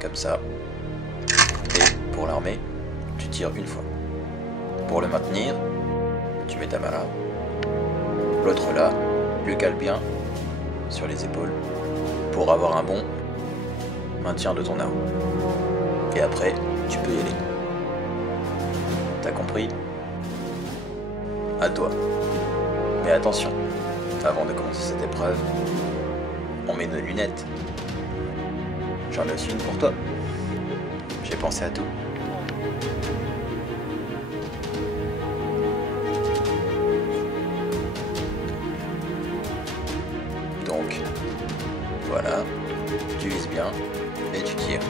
comme ça. Et pour l'armer, tu tires une fois. Pour le maintenir, tu mets ta main là. L'autre là, le cale bien sur les épaules pour avoir un bon maintien de ton arme. Et après, tu peux y aller. T'as compris? À toi. Mais attention, avant de commencer cette épreuve, on met nos lunettes. J'en ai aussi une pour toi. J'ai pensé à tout. Donc, voilà, tu vises bien et tu tires.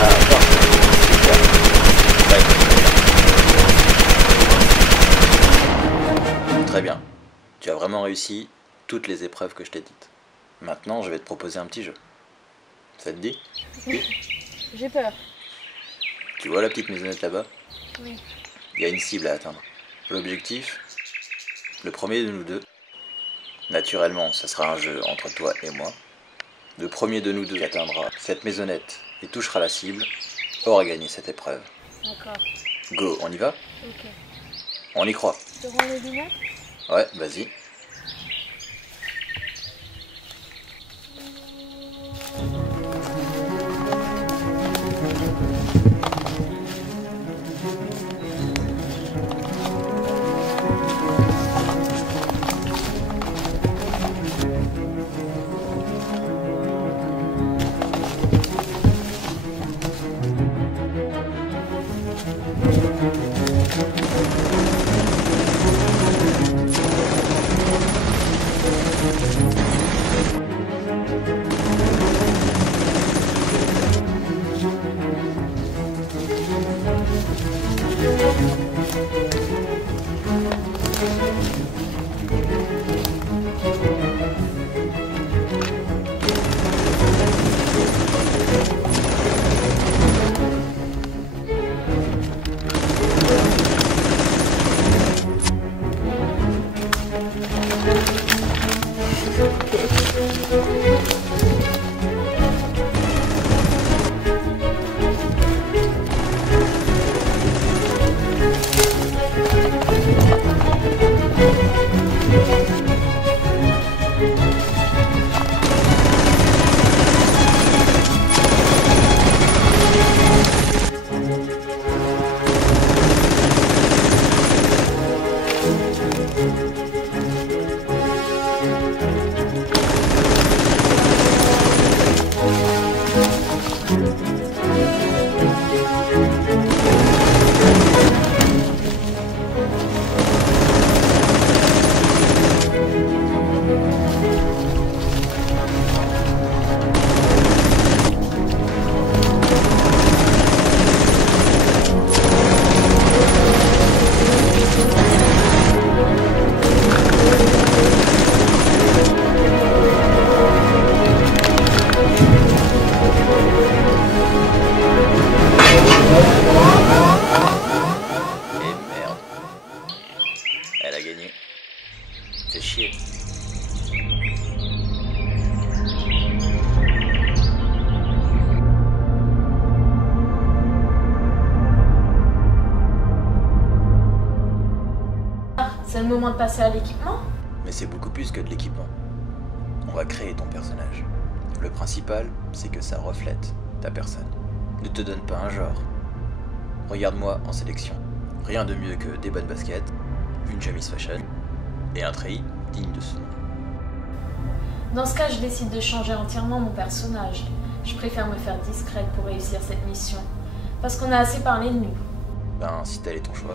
Ah, parfait, super. Ouais, très bien. Tu as vraiment réussi toutes les épreuves que je t'ai dites. Maintenant, je vais te proposer un petit jeu. Ça te dit? Oui. J'ai peur. Tu vois la petite maisonnette là-bas? Oui. Il y a une cible à atteindre. L'objectif, le premier de nous deux. Naturellement, ça sera un jeu entre toi et moi. Le premier de nous deux qui atteindra cette maisonnette et touchera la cible aura gagné cette épreuve. D'accord. Go, on y va? Ok. On y croit. Je te rends les lunettes? Ouais, vas-y. Elle a gagné. Fais chier. C'est le moment de passer à l'équipement? Mais c'est beaucoup plus que de l'équipement. On va créer ton personnage. Le principal, c'est que ça reflète ta personne. Ne te donne pas un genre. Regarde-moi en sélection. Rien de mieux que des bonnes baskets, une chemise fashion et un treillis digne de ce nom. Dans ce cas, je décide de changer entièrement mon personnage. Je préfère me faire discrète pour réussir cette mission. Parce qu'on a assez parlé de nous. Ben, si tel est ton choix.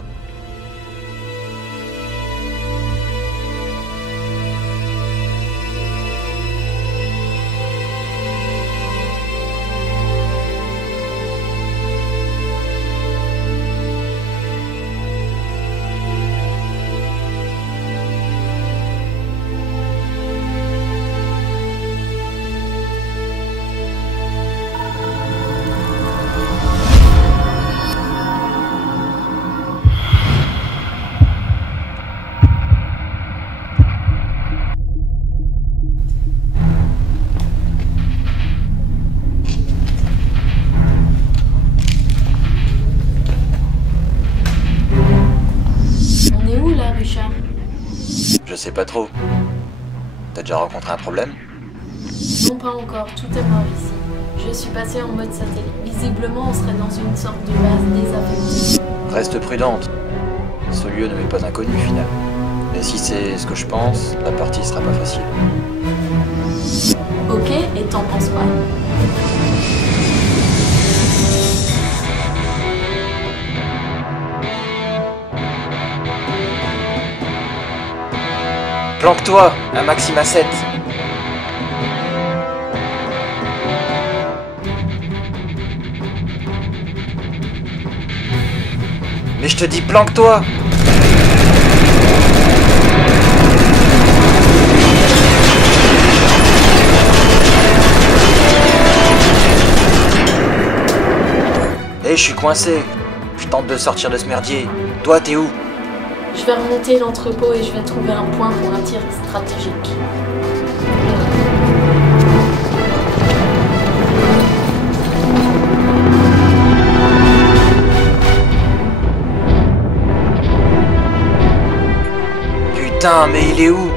sais pas trop. T'as déjà rencontré un problème? Non, pas encore. Tout est mort ici. Je suis passée en mode satellite. Visiblement, on serait dans une sorte de base désaffectée. Reste prudente. Ce lieu ne m'est pas inconnu, finalement. Mais si c'est ce que je pense, la partie sera pas facile. Ok, et t'en penses quoi? Planque-toi, un Maxima 7. Mais je te dis planque-toi. Je suis coincé. Je tente de sortir de ce merdier. Toi, t'es où? Je vais remonter l'entrepôt et je vais trouver un point pour un tir stratégique. Putain, mais il est où?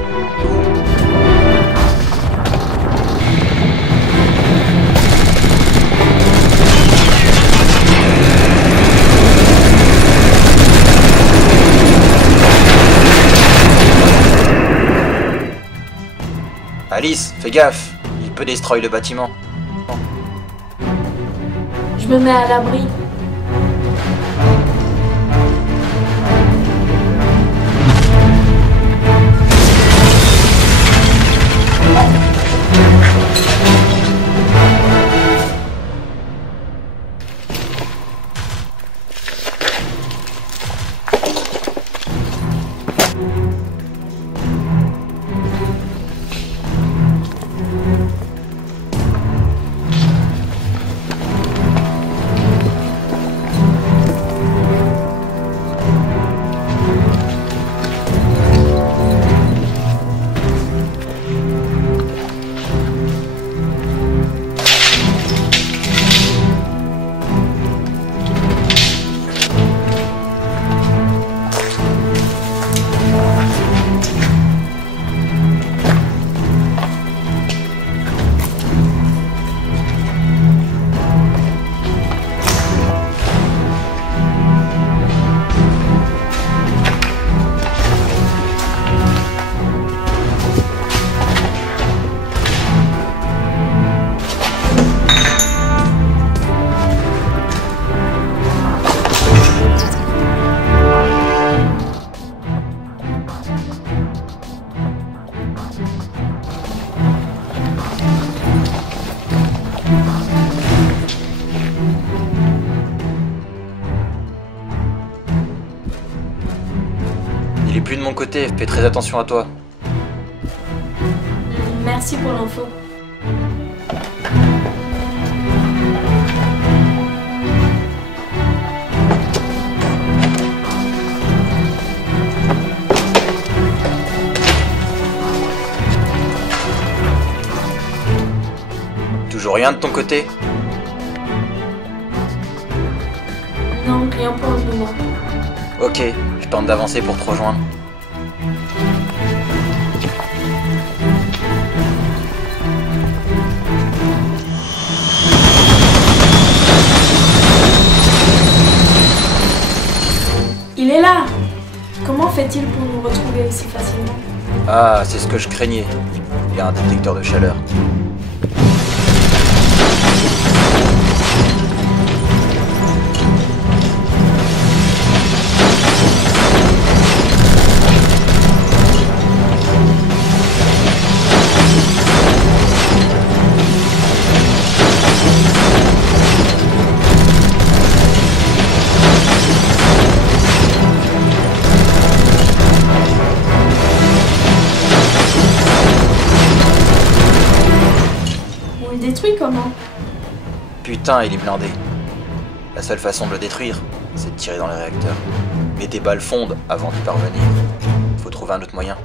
Alice, fais gaffe, il peut destroy le bâtiment. Je me mets à l'abri. Il est plus de mon côté, fais très attention à toi. Merci pour l'info. Toujours rien de ton côté? Non, rien pour le moment. Ok, je tente d'avancer pour te rejoindre. Il est là! Comment fait-il pour nous retrouver aussi facilement? Ah, c'est ce que je craignais. Il y a un détecteur de chaleur. Comment? Putain, il est blindé. La seule façon de le détruire, c'est de tirer dans les réacteurs. Mais tes balles fondent avant d'y parvenir. Faut trouver un autre moyen.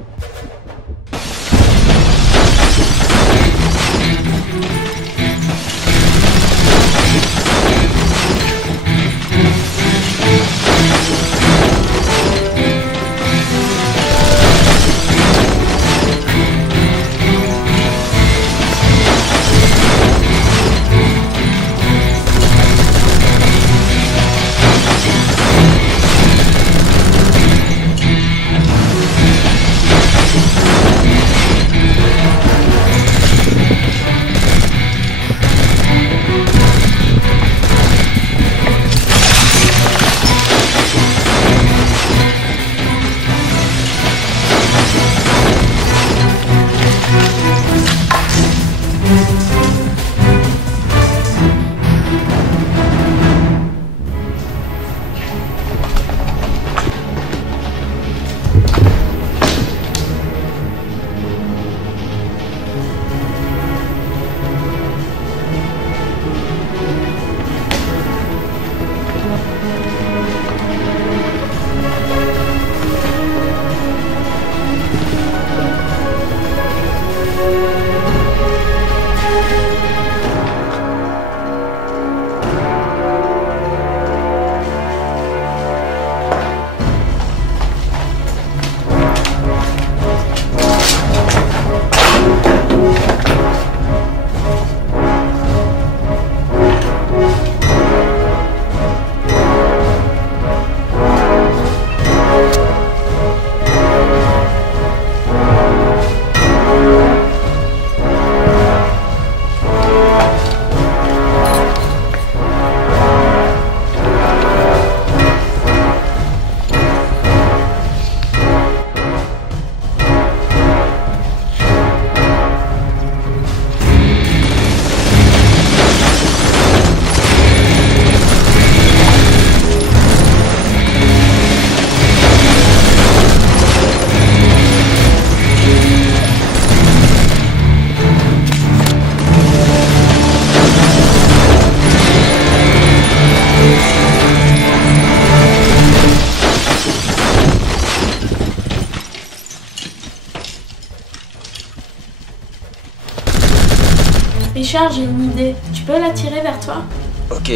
Richard, j'ai une idée. Tu peux l'attirer vers toi? Ok,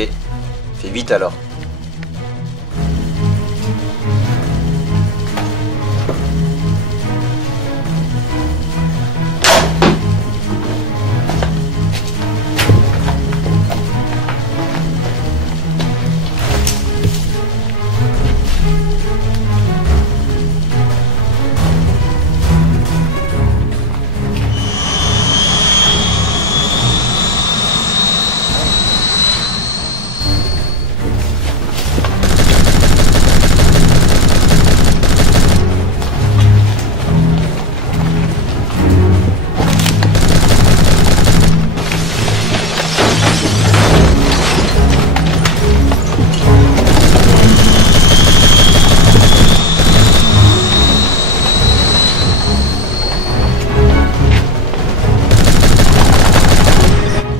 fais vite alors.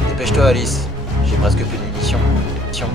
Dépêche-toi Alice, j'ai presque plus de munitions. Tiens.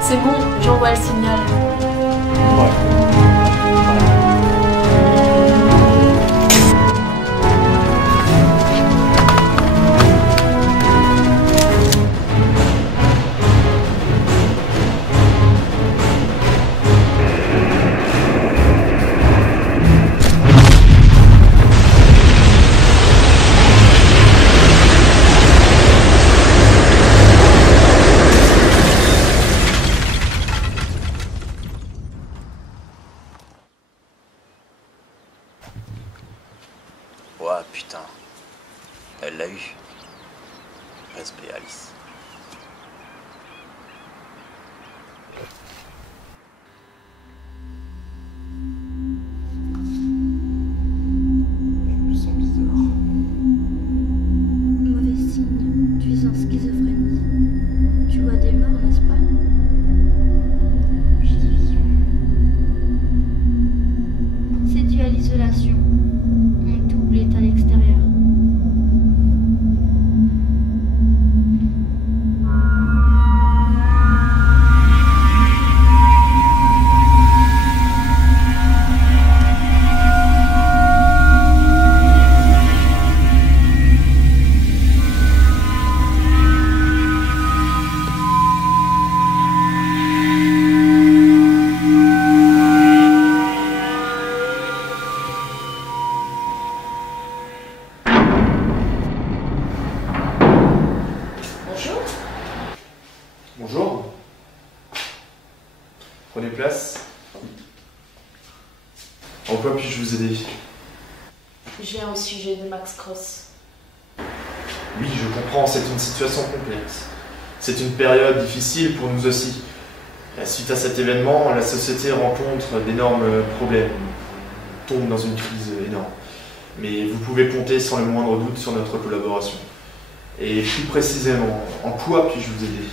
C'est bon, j'envoie le signal. Ouah, putain. Elle l'a eu. Respect, Alice. Je me sens bizarre. Mauvais signe, tu es en schizophrénie. Tu vois des morts, n'est-ce pas? J'ai des visions. C'est dû à l'isolation. Un double est à l'extérieur. Bonjour. Bonjour. Prenez place. En quoi puis-je vous aider? Je viens au sujet de Max Cross. Oui, je comprends, c'est une situation complexe. C'est une période difficile pour nous aussi. Suite à cet événement, la société rencontre d'énormes problèmes, tombe dans une crise énorme. Mais vous pouvez compter sans le moindre doute sur notre collaboration. Et plus précisément, en quoi puis-je vous aider?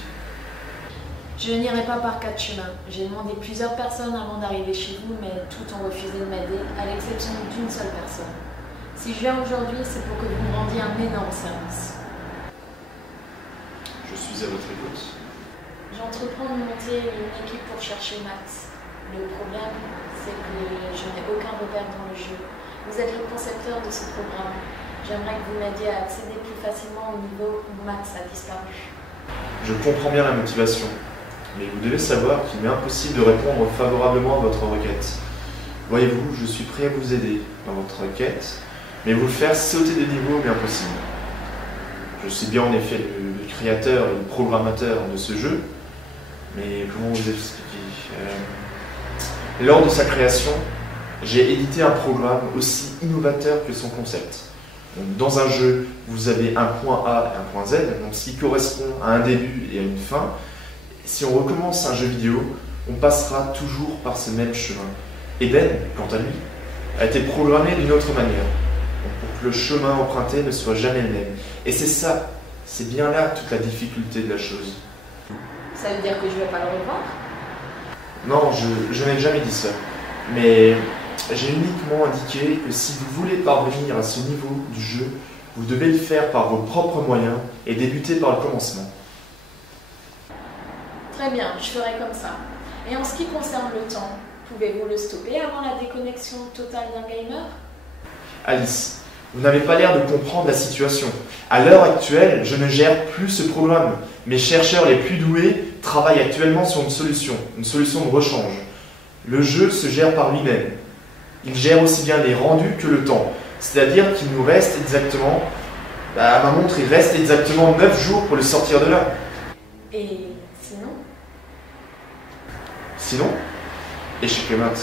Je n'irai pas par quatre chemins. J'ai demandé plusieurs personnes avant d'arriver chez vous, mais toutes ont refusé de m'aider, à l'exception d'une seule personne. Si je viens aujourd'hui, c'est pour que vous me rendiez un énorme service. Je suis à votre écoute. J'entreprends de monter une équipe pour chercher Max. Le problème, c'est que je n'ai aucun repère dans le jeu. Vous êtes le concepteur de ce programme. J'aimerais que vous m'aidiez à accéder plus facilement au niveau où Max a disparu. Je comprends bien la motivation, mais vous devez savoir qu'il m'est impossible de répondre favorablement à votre requête. Voyez-vous, je suis prêt à vous aider dans votre requête, mais vous faire sauter de niveau m'est impossible. Je suis bien en effet le créateur et le programmateur de ce jeu, mais comment vous expliquer Lors de sa création, j'ai édité un programme aussi innovateur que son concept. Donc, dans un jeu, vous avez un point A et un point Z, donc ce qui correspond à un début et à une fin. Si on recommence un jeu vidéo, on passera toujours par ce même chemin. Eden, quant à lui, a été programmé d'une autre manière, pour que le chemin emprunté ne soit jamais le même. Et c'est bien là toute la difficulté de la chose. Ça veut dire que je ne vais pas le revoir? Non, je n'ai jamais dit ça. Mais j'ai uniquement indiqué que si vous voulez parvenir à ce niveau du jeu, vous devez le faire par vos propres moyens et débuter par le commencement. Très bien, je ferai comme ça. Et en ce qui concerne le temps, pouvez-vous le stopper avant la déconnexion totale d'un gamer? Alice, vous n'avez pas l'air de comprendre la situation. À l'heure actuelle, je ne gère plus ce programme. Mes chercheurs les plus doués travaillent actuellement sur une solution de rechange. Le jeu se gère par lui-même. Il gère aussi bien les rendus que le temps. C'est-à-dire qu'il nous reste exactement, à ma montre, il reste exactement 9 jours pour le sortir de là. Et sinon? Sinon, échec et mat.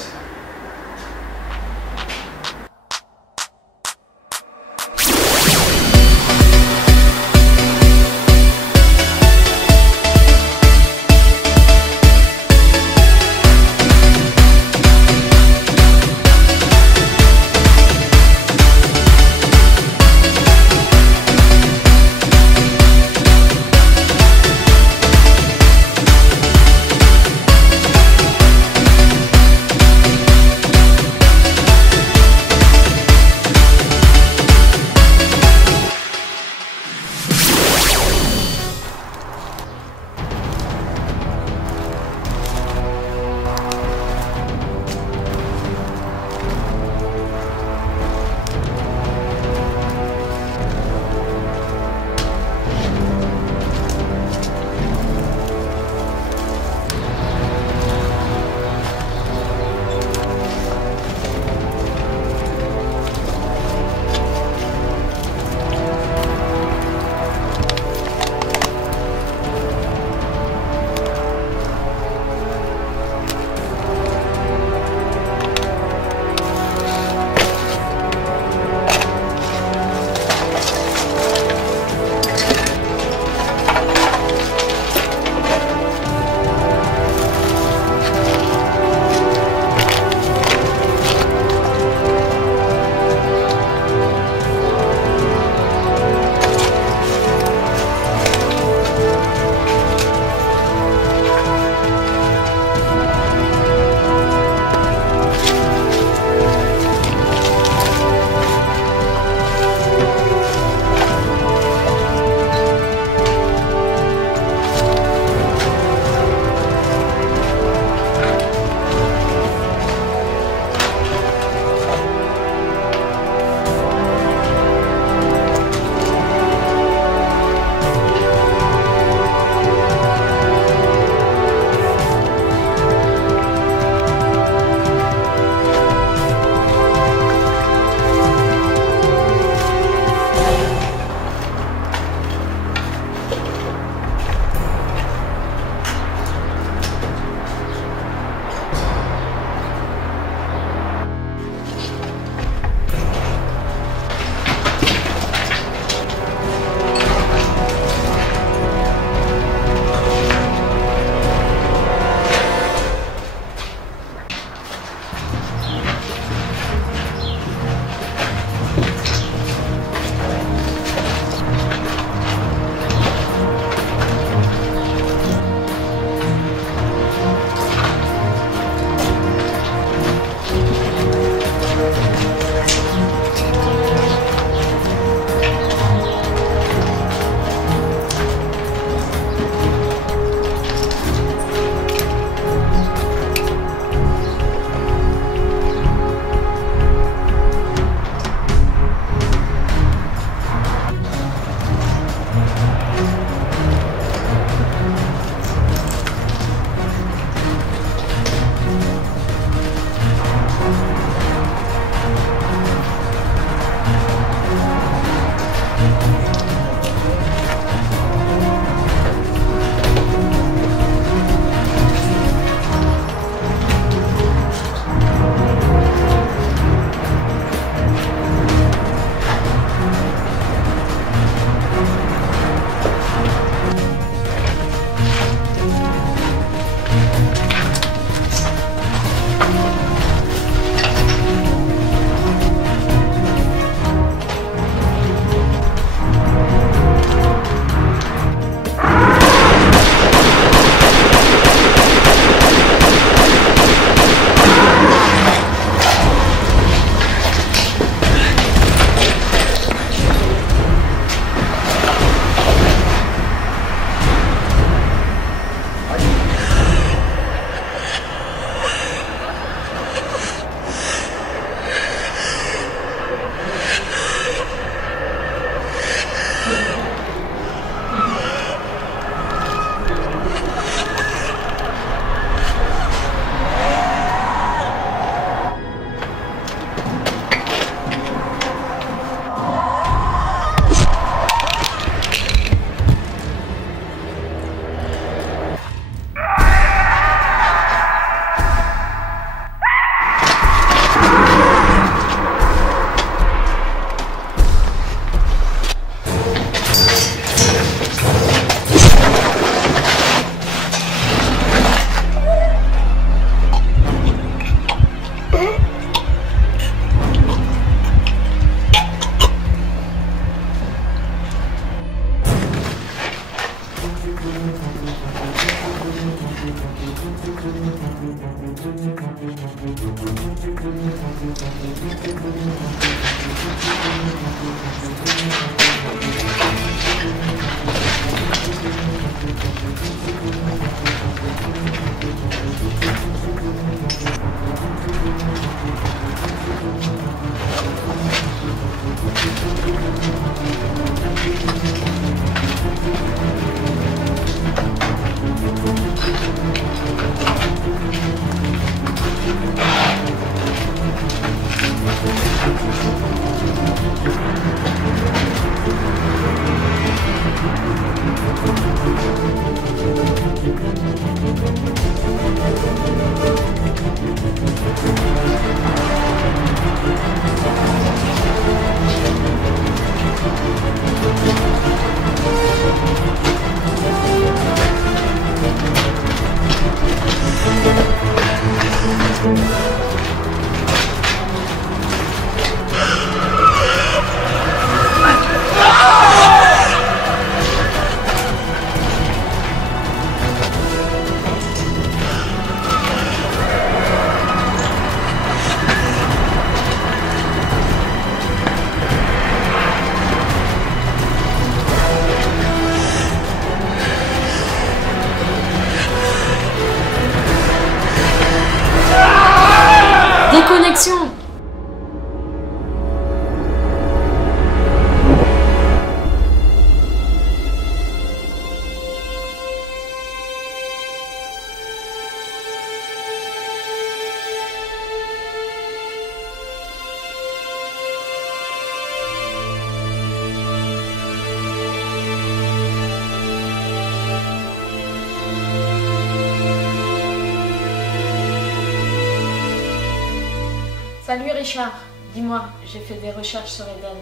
Salut Richard, dis-moi, j'ai fait des recherches sur Eden.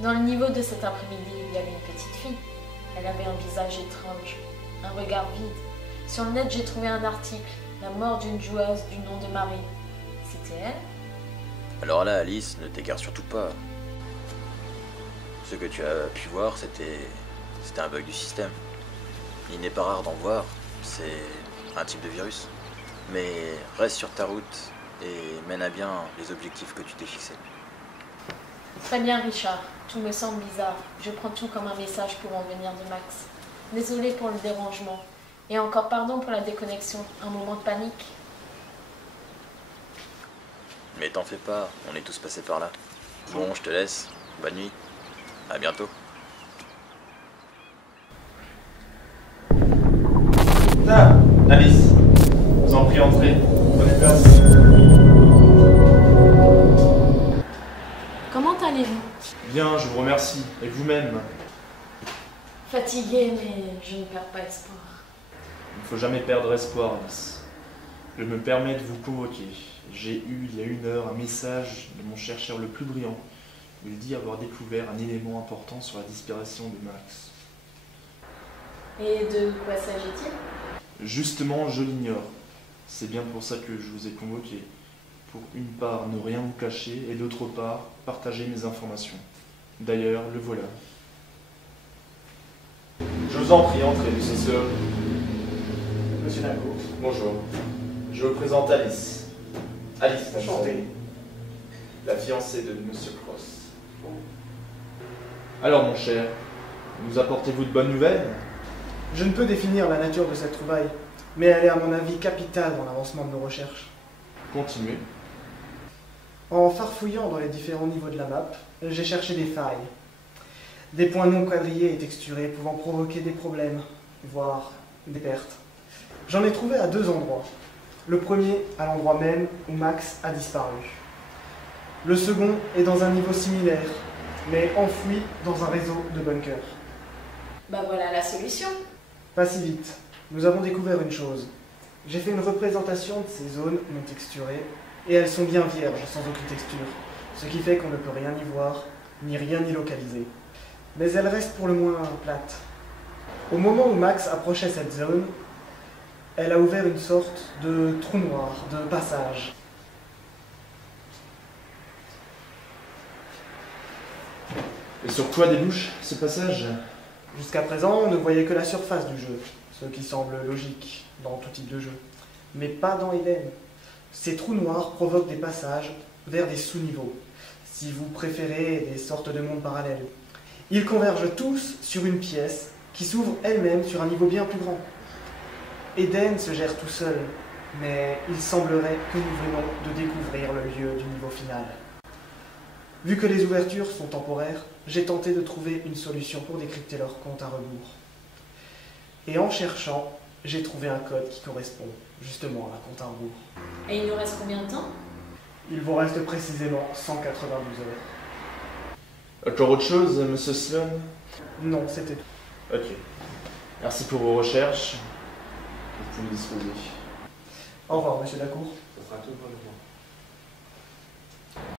Dans le niveau de cet après-midi, il y avait une petite fille. Elle avait un visage étrange, un regard vide. Sur le net, j'ai trouvé un article, la mort d'une joueuse du nom de Marie. C'était elle? Alors là, Alice, ne t'égare surtout pas. Ce que tu as pu voir, c'était un bug du système. Il n'est pas rare d'en voir, c'est un type de virus. Mais reste sur ta route et mène à bien les objectifs que tu t'es fixés. Très bien Richard, tout me semble bizarre. Je prends tout comme un message pour en venir de Max. Désolé pour le dérangement. Et encore pardon pour la déconnexion, un moment de panique. Mais t'en fais pas, on est tous passés par là. Bon, je te laisse. Bonne nuit. À bientôt. Ah, Alice, vous en prie, entrez. Prenez place. Comment allez-vous? Bien, je vous remercie. Et vous-même? Fatiguée, mais je ne perds pas espoir. Il ne faut jamais perdre espoir, Alice. Je me permets de vous convoquer. J'ai eu, il y a 1 heure, un message de mon chercheur le plus brillant. Il dit avoir découvert un élément important sur la disparition de Max. Et de quoi s'agit-il? Justement, je l'ignore. C'est bien pour ça que je vous ai convoqué. Pour une part, ne rien vous cacher, et d'autre part, partager mes informations. D'ailleurs, le voilà. Je vous en prie, entrez, monsieur Sloan. Monsieur Naco. Bonjour. Je vous présente Alice. Alice, enchantée. La fiancée de monsieur Cross. Alors, mon cher, nous apportez-vous de bonnes nouvelles? Je ne peux définir la nature de cette trouvaille, mais elle est à mon avis capitale dans l'avancement de nos recherches. Continuez. En farfouillant dans les différents niveaux de la map, j'ai cherché des failles. Des points non quadrillés et texturés pouvant provoquer des problèmes, voire des pertes. J'en ai trouvé à 2 endroits. Le premier, à l'endroit même où Max a disparu. Le second est dans un niveau similaire, mais enfoui dans un réseau de bunkers. Bah voilà la solution. Pas si vite. Nous avons découvert une chose. J'ai fait une représentation de ces zones non texturées, et elles sont bien vierges, sans aucune texture, ce qui fait qu'on ne peut rien y voir, ni rien y localiser. Mais elles restent pour le moins plates. Au moment où Max approchait cette zone, elle a ouvert une sorte de trou noir, de passage. Et sur quoi débouche ce passage? Jusqu'à présent, on ne voyait que la surface du jeu, ce qui semble logique dans tout type de jeu. Mais pas dans Eden. Ces trous noirs provoquent des passages vers des sous-niveaux, si vous préférez des sortes de mondes parallèles. Ils convergent tous sur une pièce qui s'ouvre elle-même sur un niveau bien plus grand. Eden se gère tout seul, mais il semblerait que nous venons de découvrir le lieu du niveau final. Vu que les ouvertures sont temporaires, j'ai tenté de trouver une solution pour décrypter leur compte à rebours. Et en cherchant, j'ai trouvé un code qui correspond justement à la compte à rebours. Et il nous reste combien de temps? Il vous reste précisément 192 heures. Encore autre chose, monsieur Sloan? Non, c'était tout. Ok. Merci pour vos recherches. Vous pouvez disposer. Au revoir, monsieur Lacour. Ça sera tout pour le moment.